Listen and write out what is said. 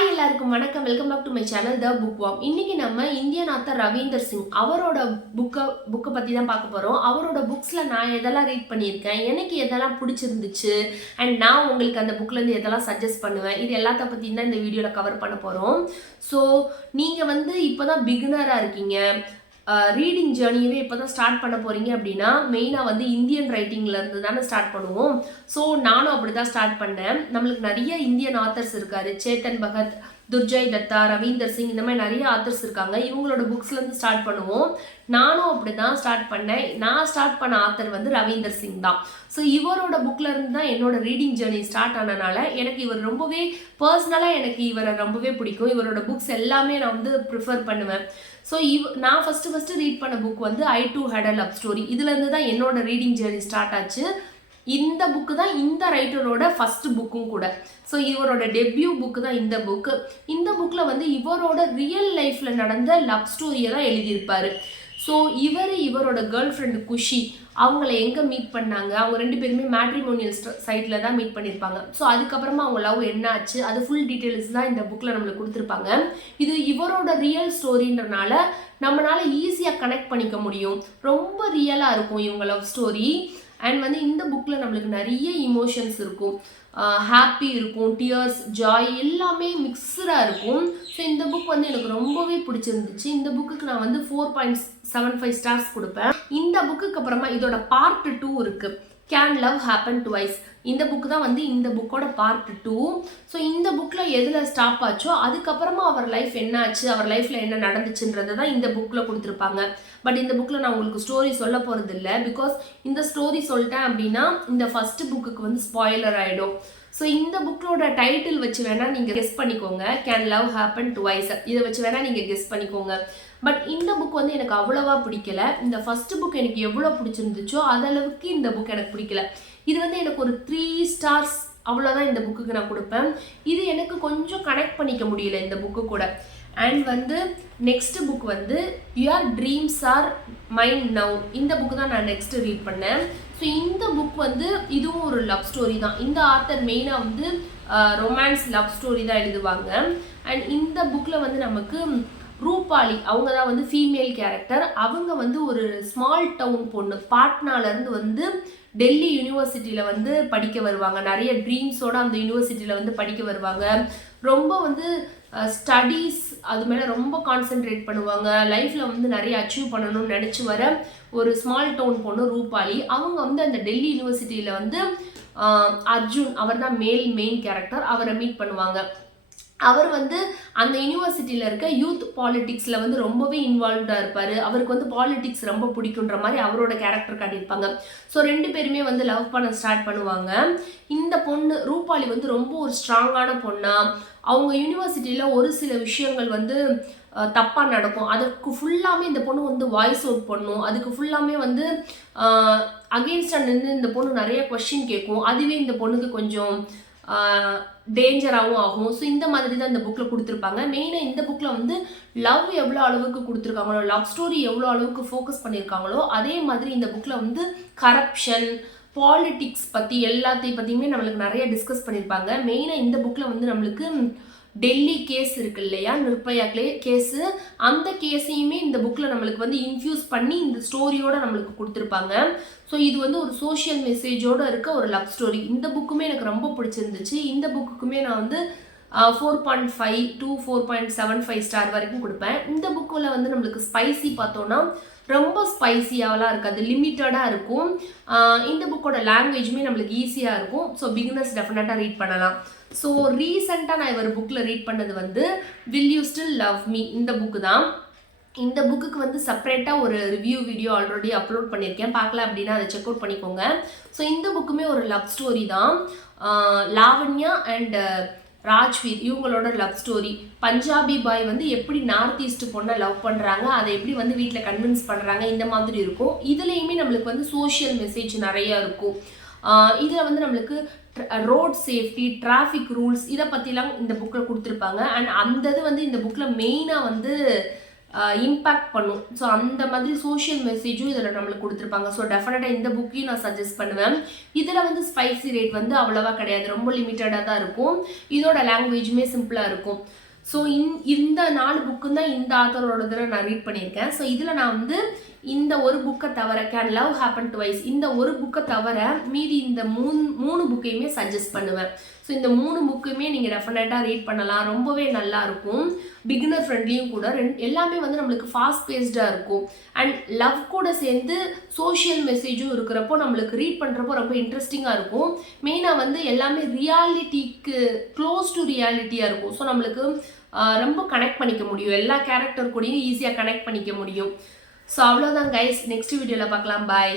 Hi எல்லாருக்கும் வணக்கம். Welcome back to my channel the book வாம். இன்னைக்கு நம்ம இந்தியன் ஆத்தர் ரவீந்தர் சிங் அவரோட புக்கை பற்றி தான் பார்க்க போகிறோம். அவரோட புக்ஸில் நான் எதெல்லாம் ரீட் பண்ணியிருக்கேன், எனக்கு எதெல்லாம் பிடிச்சிருந்துச்சு, அண்ட் நான் உங்களுக்கு அந்த புக்லேருந்து எதெல்லாம் சஜஸ்ட் பண்ணுவேன், இது எல்லாத்த பற்றி தான் இந்த வீடியோவில் கவர் பண்ண போகிறோம். ஸோ நீங்கள் இப்போ தான் பிகினராக இருக்கீங்க, ரீடிங் ஜேர்னியவே இப்போ தான் ஸ்டார்ட் பண்ண போகிறீங்க அப்படின்னா மெயினாக இந்தியன் ரைட்டிங்லேருந்து தானே ஸ்டார்ட் பண்ணுவோம். ஸோ நானும் அப்படி தான் ஸ்டார்ட் பண்ணேன். நம்மளுக்கு நிறைய இந்தியன் ஆத்தர்ஸ் இருக்காரு, சேத்தன் பகத், துர்ஜய் தத்தா, ரவீந்தர் சிங், இந்த மாதிரி நிறைய ஆத்தர்ஸ் இருக்காங்க. இவங்களோட புக்ஸ்லேருந்து ஸ்டார்ட் பண்ணுவோம். நானும் அப்படி தான் ஸ்டார்ட் பண்ணேன். நான் ஸ்டார்ட் பண்ண ஆத்தர் ரவீந்தர் சிங் தான். ஸோ இவரோட புக்கில் இருந்து தான் என்னோட ரீடிங் ஜேர்னி ஸ்டார்ட் ஆனனால எனக்கு இவர் ரொம்பவே பர்சனலாக எனக்கு இவரை ரொம்பவே பிடிக்கும். இவரோட புக்ஸ் எல்லாமே நான் ப்ரிஃபர் பண்ணுவேன். ஸோ நான் ஃபஸ்ட்டு ரீட் பண்ண book I too had a love story. இதுலேருந்து தான் என்னோட ரீடிங் ஜேர்னி ஸ்டார்ட் ஆச்சு. இந்த புக்கு தான் இந்த ரைட்டரோட ஃபர்ஸ்ட் புக்கும் கூட. ஸோ இவரோட டெபியூ புக்கு தான் இந்த புக்கு. இந்த புக்கில் இவரோட ரியல் லைஃப்பில் நடந்த லவ் ஸ்டோரியை தான் எழுதியிருப்பார். ஸோ இவரோட கேர்ள் ஃப்ரெண்டு குஷி அவங்கள எங்கே மீட் பண்ணாங்க, அவங்க ரெண்டு பேருமே மேட்ரிமோனியல் சைட்டில் தான் மீட் பண்ணியிருப்பாங்க. ஸோ அதுக்கப்புறமா அவங்க லவ் என்ன ஆச்சு, அது ஃபுல் டீட்டெயில்ஸ் தான் இந்த புக்கில் நம்மளுக்கு கொடுத்துருப்பாங்க. இது இவரோட ரியல் ஸ்டோரின்றனால நம்மளால ஈஸியாக கனெக்ட் பண்ணிக்க முடியும். ரொம்ப ரியலாக இருக்கும் இவங்க லவ் ஸ்டோரி. அண்ட் இந்த புக்கில் நம்மளுக்கு நிறைய இமோஷன்ஸ் இருக்கும், ஹாப்பி இருக்கும், டியர்ஸ், ஜாய் எல்லாமே மிக்சடாக இருக்கும். ஸோ இந்த புக் எனக்கு ரொம்பவே பிடிச்சிருந்துச்சு. இந்த புக்குக்கு நான் 4.75 ஸ்டார்ஸ் கொடுப்பேன். இந்த புக்குக்கு அப்புறமா இதோட பார்ட் 2 இருக்குது, கேன் லவ் ஹேப்பன் டுவைஸ். இந்த புக்கு தான் இந்த புக்கோட பார்ட் 2. ஸோ இந்த புக்கில் எதில் ஸ்டாப் ஆச்சோ அதுக்கப்புறமா அவர் லைஃப் என்ன ஆச்சு, அவர் லைஃப்பில் என்ன நடந்துச்சுன்றதை தான் இந்த புக்கில் கொடுத்துருப்பாங்க. பட் இந்த புக்கில் நான் உங்களுக்கு ஸ்டோரி சொல்ல போகிறது இல்லை. பிகாஸ் இந்த ஸ்டோரி சொல்லிட்டேன் அப்படின்னா இந்த ஃபர்ஸ்ட் புக்குக்கு ஸ்பாயிலர் ஆகிடும். ஸோ இந்த புக்கோட டைட்டில் வச்சு வேணால் நீங்கள் கெஸ் பண்ணிக்கோங்க, கேன் லவ் ஹேப்பன் டுவைஸ். இதை வச்சு வேணால் நீங்கள் கெஸ் பண்ணிக்கோங்க. பட் இந்த புக் எனக்கு அவ்வளோவா பிடிக்கல. இந்த ஃபர்ஸ்ட் புக் எனக்கு எவ்வளோ பிடிச்சிருந்துச்சோ அதளவுக்கு இந்த புக் எனக்கு பிடிக்கல. இது எனக்கு ஒரு 3 ஸ்டார்ஸ் அவ்வளோதான் இந்த புக்குக்கு நான் கொடுப்பேன். இது எனக்கு கொஞ்சம் கனெக்ட் பண்ணிக்க முடியல இந்த புக்கு கூட. And next book your dreams are mine now. இந்த புக்கு தான் நான் நெக்ஸ்ட் ரீட் பண்ணேன். ஸோ இந்த புக் இதுவும் ஒரு லவ் ஸ்டோரி தான். இந்த ஆத்தர் மெயினாக ரொமான்ஸ் லவ் ஸ்டோரி தான் எழுதுவாங்க. அண்ட் இந்த புக்கில் நமக்கு ரூபாலி அவங்க தான் ஃபீமேல் கேரக்டர். அவங்க ஒரு ஸ்மால் டவுன் பொண்ணு, பாட்னாலேருந்து டெல்லி யூனிவர்சிட்டியில் படிக்க வருவாங்க. நிறைய ட்ரீம்ஸோடு அந்த யூனிவர்சிட்டியில் படிக்க வருவாங்க. ரொம்ப ஸ்டடீஸ் அது மேலே ரொம்ப கான்சென்ட்ரேட் பண்ணுவாங்க. லைஃப்பில் நிறைய அச்சீவ் பண்ணணும்னு நினச்சி வர ஒரு ஸ்மால் டவுன் பொண்ணு ரூபாலி. அவங்க அந்த டெல்லி யூனிவர்சிட்டியில் அர்ஜுன் அவர் தான் மெயின் கேரக்டர், அவரை மீட் பண்ணுவாங்க. அவர் அந்த யூனிவர்சிட்டியில் இருக்க யூத் பாலிட்டிக்ஸில் ரொம்பவே இன்வால்வ்டாக இருப்பார். அவருக்கு பாலிட்டிக்ஸ் ரொம்ப பிடிக்குன்ற மாதிரி அவரோட கேரக்டர் காட்டியிருப்பாங்க. ஸோ ரெண்டு பேருமே லவ் பண்ண ஸ்டார்ட் பண்ணுவாங்க. இந்த பொண்ணு ரூபாலி ரொம்ப ஒரு ஸ்ட்ராங்கான பொண்ணா. அவங்க யூனிவர்சிட்டியில் ஒரு சில விஷயங்கள் தப்பாக நடக்கும். அதுக்கு ஃபுல்லாமே இந்த பொண்ணு வாய்ஸ் அவுட் பண்ணும். அதுக்கு ஃபுல்லாமே அகெயின்ஸ்டாக நின்று இந்த பொண்ணு நிறைய கொஸ்டின் கேட்கும். அதுவே இந்த பொண்ணுக்கு கொஞ்சம் டேஞ்சராகவும் ஆகும். ஸோ இந்த மாதிரி தான் இந்த புக்கில் கொடுத்துருப்பாங்க. மெயினாக இந்த புக்கில் லவ் எவ்வளோ அளவுக்கு கொடுத்துருக்காங்களோ, லவ் ஸ்டோரி எவ்வளோ அளவுக்கு ஃபோக்கஸ் பண்ணியிருக்காங்களோ அதே மாதிரி இந்த புக்கில் கரப்ஷன், பாலிட்டிக்ஸ் பற்றி எல்லாத்தையும் பற்றியுமே நம்மளுக்கு நிறைய டிஸ்கஸ் பண்ணியிருப்பாங்க. மெயினாக இந்த புக்கில் நம்மளுக்கு டெல்லி கேஸ் இருக்கு இல்லையா, நிர்பயா கேஸு, அந்த கேஸையுமே இந்த புக்கில் நம்மளுக்கு இன்ஃபியூஸ் பண்ணி இந்த ஸ்டோரியோட நம்மளுக்கு கொடுத்துருப்பாங்க. ஸோ இது ஒரு சோஷியல் மெசேஜோடு இருக்க ஒரு லவ் ஸ்டோரி. இந்த புக்குமே எனக்கு ரொம்ப பிடிச்சிருந்துச்சு. இந்த புக்குக்குமே நான் 4.5 to 4.75 ஸ்டார் வரைக்கும் கொடுப்பேன். இந்த புக்கில் நம்மளுக்கு ஸ்பைசி பார்த்தோன்னா ரொம்ப ஸ்பைசியாகலாம் இருக்காது, லிமிட்டடாக இருக்கும். இந்த புக்கோட லாங்குவேஜுமே நம்மளுக்கு ஈஸியாக இருக்கும். ஸோ பிகினர்ஸ் டெஃபினட்டாக ரீட் பண்ணலாம். ஸோ ரீசெண்டாக நான் இவர் புக்கில் ரீட் பண்ணது will you still love me. இந்த புக்கு தான். இந்த புக்குக்கு செப்பரேட்டாக ஒரு ரிவ்யூ வீடியோ ஆல்ரெடி அப்லோட் பண்ணியிருக்கேன், பார்க்கல அப்படின்னா அதை செக் அவுட் பண்ணிக்கோங்க. ஸோ இந்த புக்குமே ஒரு லவ் ஸ்டோரி தான். லாவண்யா அண்ட் ராஜ்வீர் இவங்களோட லவ் ஸ்டோரி. பஞ்சாபி பாய் எப்படி நார்த் ஈஸ்ட் பொண்ணை லவ் பண்ணுறாங்க, அதை எப்படி வீட்டில் கன்வின்ஸ் பண்ணுறாங்க, இந்த மாதிரி இருக்கும். இதுலேயுமே நம்மளுக்கு சோஷியல் மெசேஜ் நிறையா இருக்கும். இதில் நம்மளுக்கு ரோட் சேஃப்டி, டிராஃபிக் ரூல்ஸ் இதை பற்றிலாம் இந்த புக்கில் கொடுத்துருப்பாங்க. அண்ட் அந்த இது இந்த புக்கில் மெயினாக இம்பேக்ட் பண்ணும். ஸோ அந்த மாதிரி சோஷியல் மெசேஜும் இதில் நம்மளுக்கு கொடுத்துருப்பாங்க. ஸோ டெஃபினட்டாக இந்த புக்கையும் நான் சஜஸ்ட் பண்ணுவேன். இதில் வந்து ஸ்பைசி ரேட் வந்து அவ்வளோவா கிடையாது, ரொம்ப லிமிட்டடாக தான் இருக்கும். இதோட லாங்குவேஜுமே சிம்பிளாக இருக்கும். ஸோ இந்த 4 புக்கு தான் இந்த ஆத்தரோட இதில் நான் ரீட் பண்ணியிருக்கேன். ஸோ இதில் நான் வந்து இந்த ஒரு புக்கை தவிர கேன் லவ் ஹேப்பன் டுவைஸ் இந்த ஒரு புக்கை தவிர மீதி இந்த மூணு புக்கையுமே சஜஸ்ட் பண்ணுவேன். ஸோ இந்த 3 புக்குமே நீங்கள் டெஃபினட்டாக ரீட் பண்ணலாம், ரொம்பவே நல்லா இருக்கும், பிகினர் ஃப்ரெண்ட்லியும் கூட. எல்லாமே வந்து நம்மளுக்கு ஃபாஸ்ட் பேஸ்டாக இருக்கும். அண்ட் லவ் கூட சேர்ந்து சோஷியல் மெசேஜும் இருக்கிறப்போ நம்மளுக்கு ரீட் பண்ணுறப்போ ரொம்ப இன்ட்ரெஸ்டிங்காக இருக்கும். மெயினாக வந்து எல்லாமே ரியாலிட்டிக்கு க்ளோஸ் டு ரியாலிட்டியாக இருக்கும். ஸோ நம்மளுக்கு ரொம்ப கனெக்ட் பண்ணிக்க முடியும், எல்லா கேரக்டர் கூடயும் ஈஸியாக கனெக்ட் பண்ணிக்க முடியும். ஸோ அவ்வளோதான் கைஸ், நெக்ஸ்ட் வீடியோவில் பார்க்கலாம், பாய்.